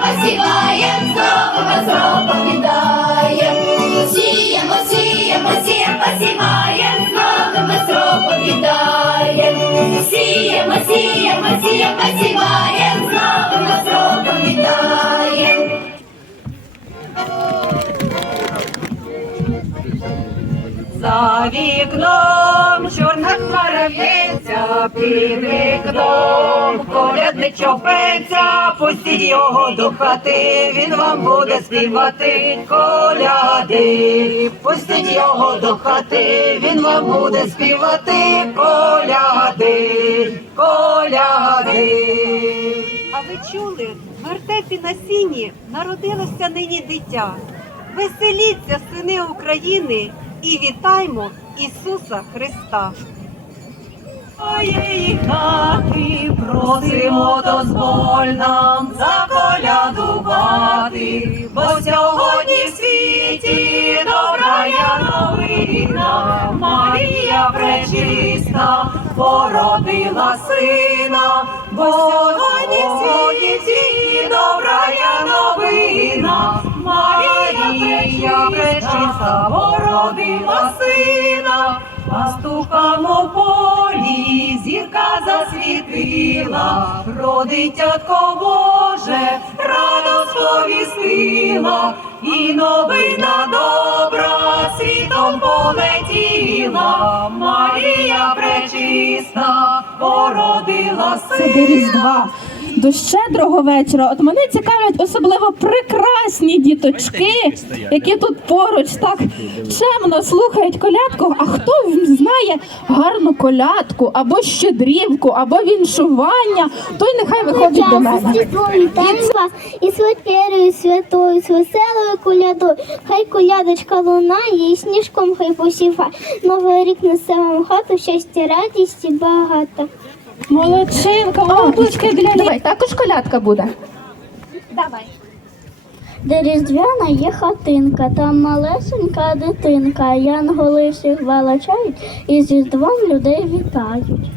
посіваєм, знову ми зробом віддаєм. Сіємо, сіємо, сіємо, посіваєм, знову ми зробом віддаєм. Сіємо, сіємо, сіємо, посіваєм, знову ми зробом За вікном. Чорна хмара в'ється, під вікном. Колядник чопеться, пустіть його до хати, він вам буде співати коляди, пустіть його до хати, він вам буде співати коляди, коляди. А ви чули, в вертепі на сіні народилося нині дитя. Веселіться, сини України, і вітаймо Ісуса Христа. Своєї хати просимо дозволь нам заколядувати, бо сьогодні в світі добра я новина, Марія пречиста породила сина, бо сьогодні в світі добра я новина, Марія пречиста породила сина. Пастухам полі зірка засвітила, про дитятко Боже радо сповістила, і новина добра світом полетіла, Марія пречиста породила сина. До щедрого вечора. От мене цікавлять особливо прекрасні діточки, які тут поруч так чемно слухають колядку. А хто знає гарну колядку, або щедрівку, або віншування, той нехай виходить до мене. І святою святою, з веселою колядою. Хай колядочка лунає і сніжком хай посіває. Новий рік несе вам хату, щастя, радість і багато. Молодчинка, молодочка для Давай, також колядка буде. Де різдвяна є хатинка, там малесенька дитинка. Янголи всіх величають і з різдвом людей вітають.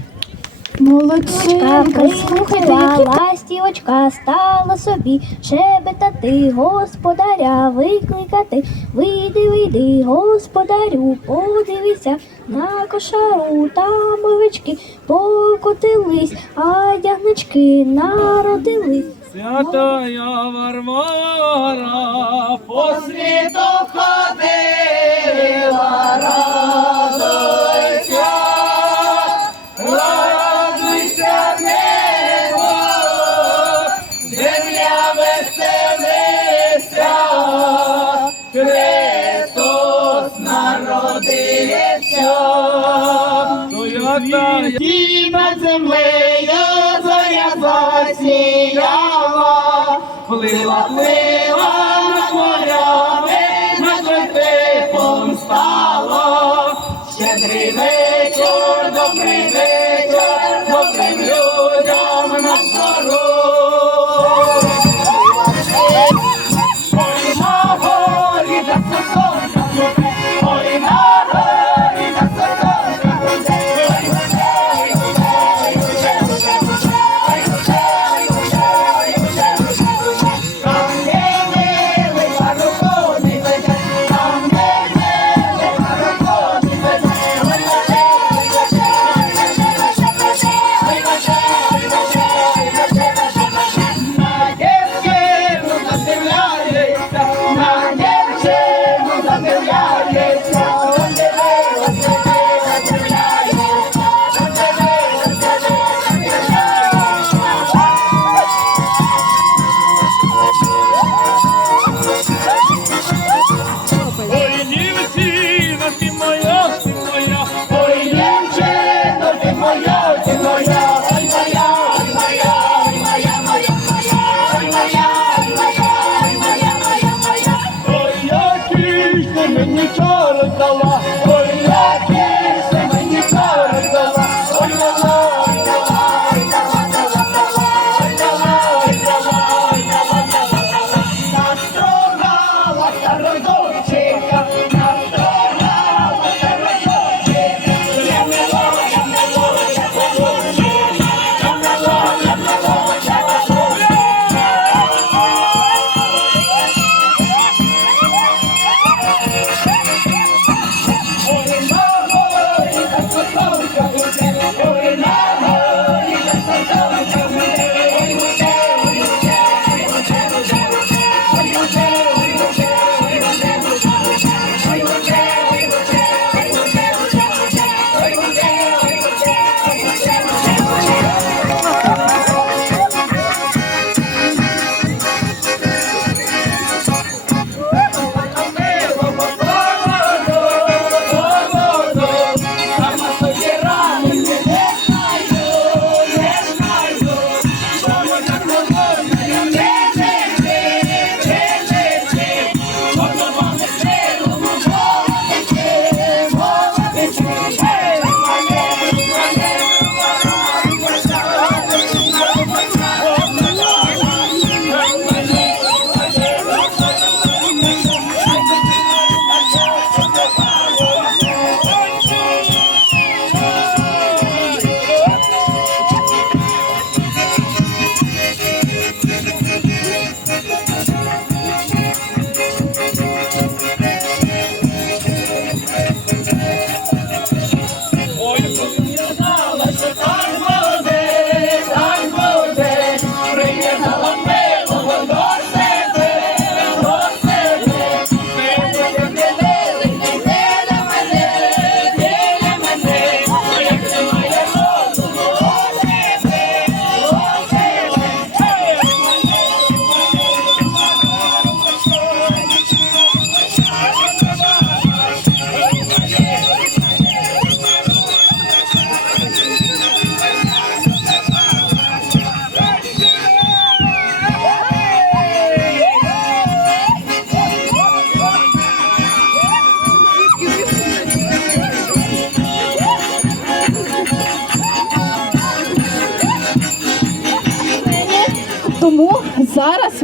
Молодчинка, слухайте, які ластівочка стала собі шебетати, господаря викликати. Вийди, вийди, господарю, подивися на кошару там овечки покотились, а ягнички народились. Святая Варвара по світу ходила, радуйся, Над землею зоря засіяла, плила, плила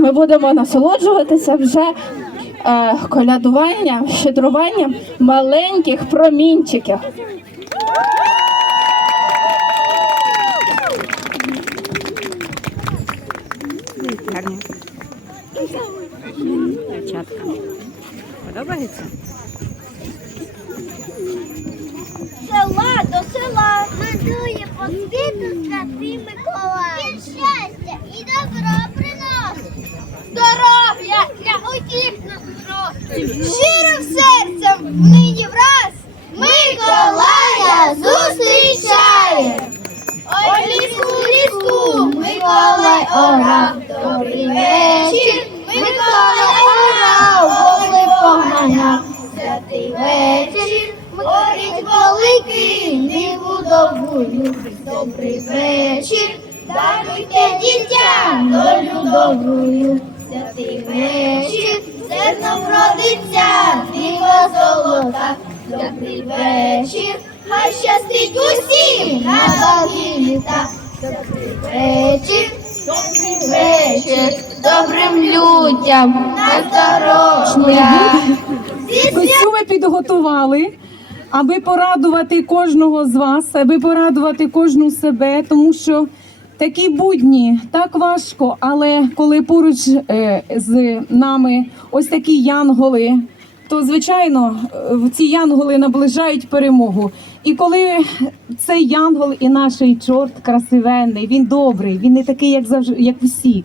ми будемо насолоджуватися вже е, колядуванням, щедруванням маленьких промінчиків. Подобається? Села до села мандрує по світу святий Миколай. Він щастя і добро. Просить. Щирим серцем нині враз Миколая зустрічає. Ой, ліску, ліску, Миколай орав. Добрий вечір, Миколай орав, воли поганяв. Святий вечір, горить великий, ниву любить. Добрий вечір, даруйте дітям долю добрую. Святий вечір, зерно вродиться, дива золота. Добрий вечір, хай щастить усім на довгі літа. Добрий вечір, добрий вечір, добрим людям на здоров'я. Костюми підготували, аби порадувати кожного з вас, аби порадувати кожну себе, тому що такі будні так важко, але коли поруч е, з нами ось такі янголи, то звичайно е, ці янголи наближають перемогу. І коли цей янгол і наш чорт красивенний, він добрий, він не такий, як завжди, як усі.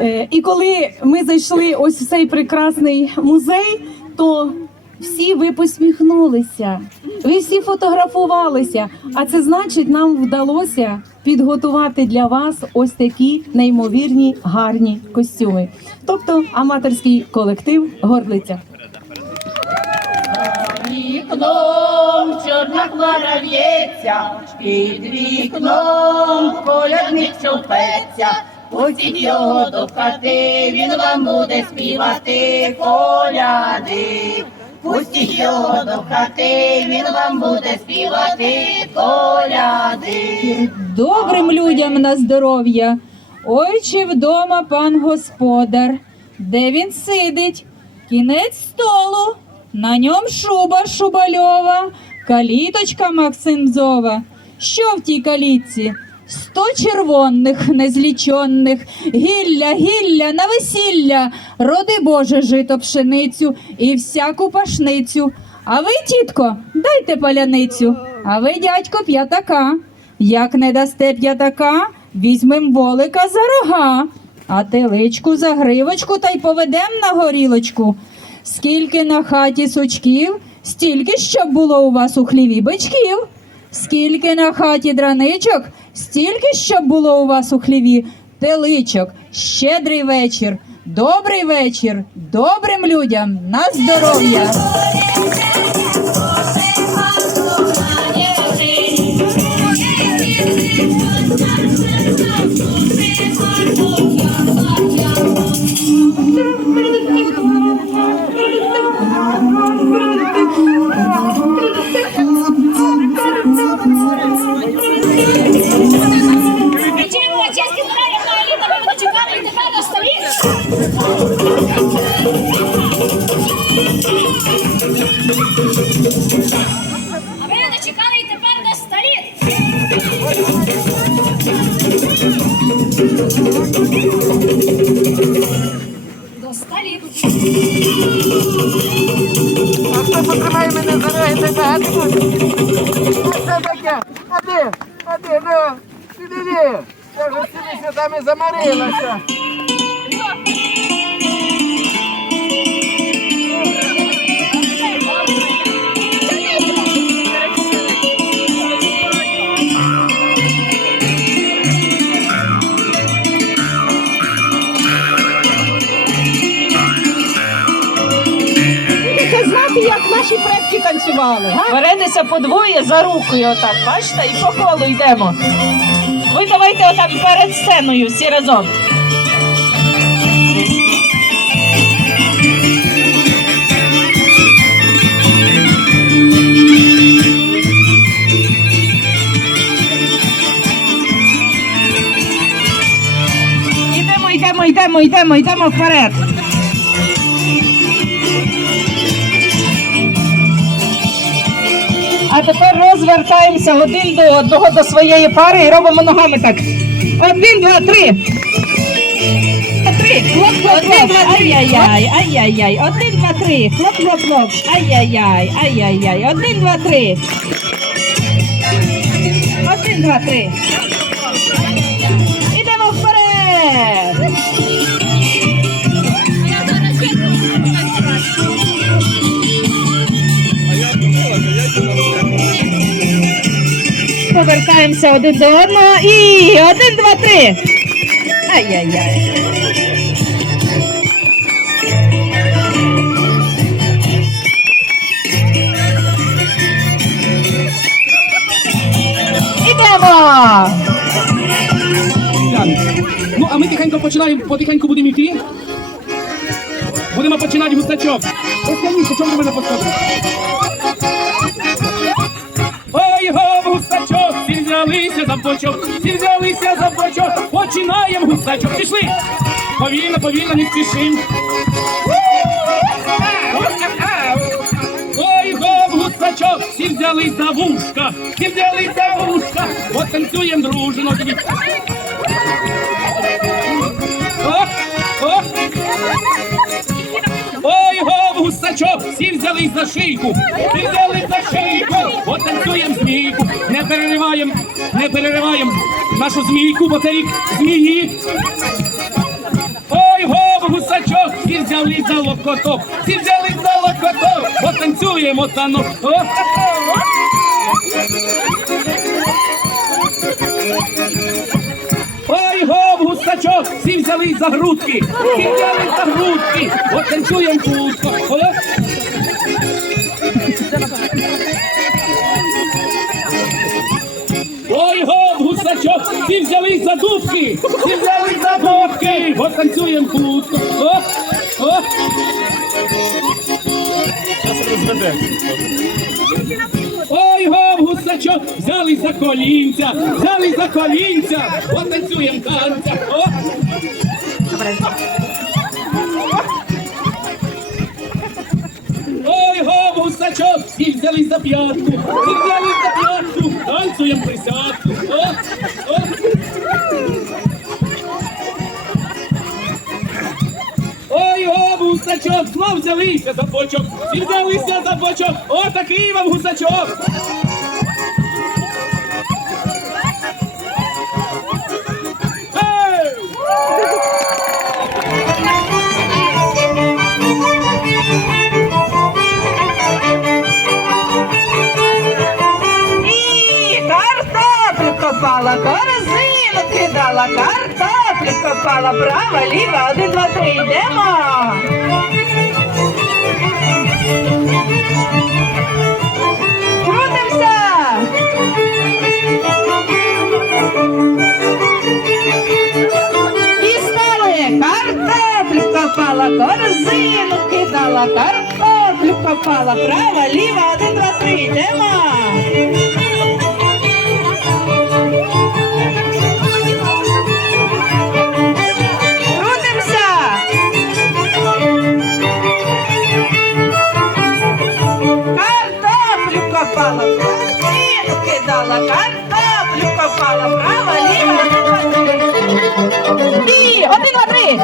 Е, І коли ми зайшли ось в цей прекрасний музей, то всі ви посміхнулися, ви всі фотографувалися. А це значить, нам вдалося підготувати для вас ось такі неймовірні гарні костюми. Тобто аматорський колектив Горлиця. Вікном чорна хмара в'ється, під вікном колядник човпеться. Пустіть його до хати, він вам буде співати коляди. Пустіть його до хати, він вам буде співати коляди. Добрим людям на здоров'я. Ой, чи вдома пан господар, де він сидить? Кінець столу, на ньом шуба шубальова, каліточка Максимзова. Що в тій калітці? Сто червоних незлічонних, гілля, гілля на весілля, роди Боже жито пшеницю і всяку пашницю. А ви, тітко, дайте паляницю, а ви, дядько, п'ятака. Як не дасте п'ятака, візьмем волика за рога, а теличку за гривочку та й поведем на горілочку. Скільки на хаті сучків, стільки щоб було у вас у хліві бичків. Скільки на хаті драничок, стільки щоб було у вас у хліві теличок. Щедрий вечір, добрий вечір, добрим людям на здоров'я. А ви не чекали і тепер на столі. До столі. Хто потримає мене за ноги, це багато буде. Таке? А де? А де? Ну, сюди де? Я вже з цими святами замарилася. Наші предки танцювали. Беретеся подвоє за рукою, отак, бачите, і по колу йдемо. Ви давайте отак перед сценою всі разом. Ідемо, йдемо. йдемо, йдемо, йдемо вперед. А тепер розвертаємося один до одного до своєї пари і робимо ногами так. Один, два, три. Три. Хлоп, хлоп, хлоп. Ай-яй-яй, ай-яй-яй. Один, два, три. Хлоп, хлоп, хлоп. Ай-яй-яй, ай-яй-яй. Один, два, три. Один, два, три. Повертаємося один до одного і один, два, три. Ай-яй-яй. Ідемо! Ну, а ми тихенько починаємо, потихеньку будемо йти. Будемо починати гусачок. Розкажіть, чому ви мене за бочок, всі взялися за бочок, починаємо гусачок. Пішли! Повільно, повільно, не спішим. Ой, гов, гусачок, всі взялися за вушка, всі взялися за вушка, от танцюємо дружно. Гусачок, всі взялись за шийку, всі взялись за шийку, от танцюєм змійку, не перериваєм, не перериваєм нашу змійку, бо це рік змії. Ой, гов, гусачок, всі взялись за локоток, всі взялись за локоток, от танцюємо танок. О, гусачок, всі взялись за грудки, всі взялись за грудки, от танцюєм кутко. Ой, гов, гусачок, всі взялись за дубки, всі взялись за дубки, от танцюєм кутко. О! О! Ой, гов, взяли за колінця, взяли за колінця, от танцюєм танця. О! Ой, гусачок, всі взяли за п'ятку, всі взяли за п'ятку, танцюєм присядку. О! О! Ой, о, гусачок, знов взялися за бочок, всі взялися за бочок, о, такий вам гусачок. Копала, корзину кидала, картоплю копала, права, ліва, один, два, три, йдемо. Крутимося. І стали картоплю копала, корзину кидала, картоплю копала, права, ліва, один, два, три, йдемо. Копала, корзину кидала, картоплю копала, право, ліва, один. І один, два, три.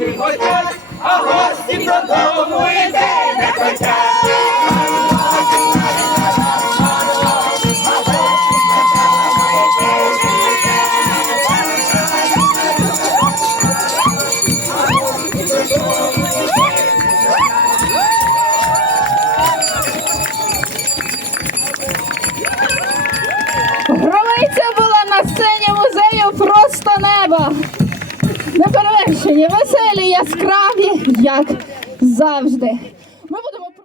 Люди хотять, а гості додому йти не хотять. Яскраві, як завжди.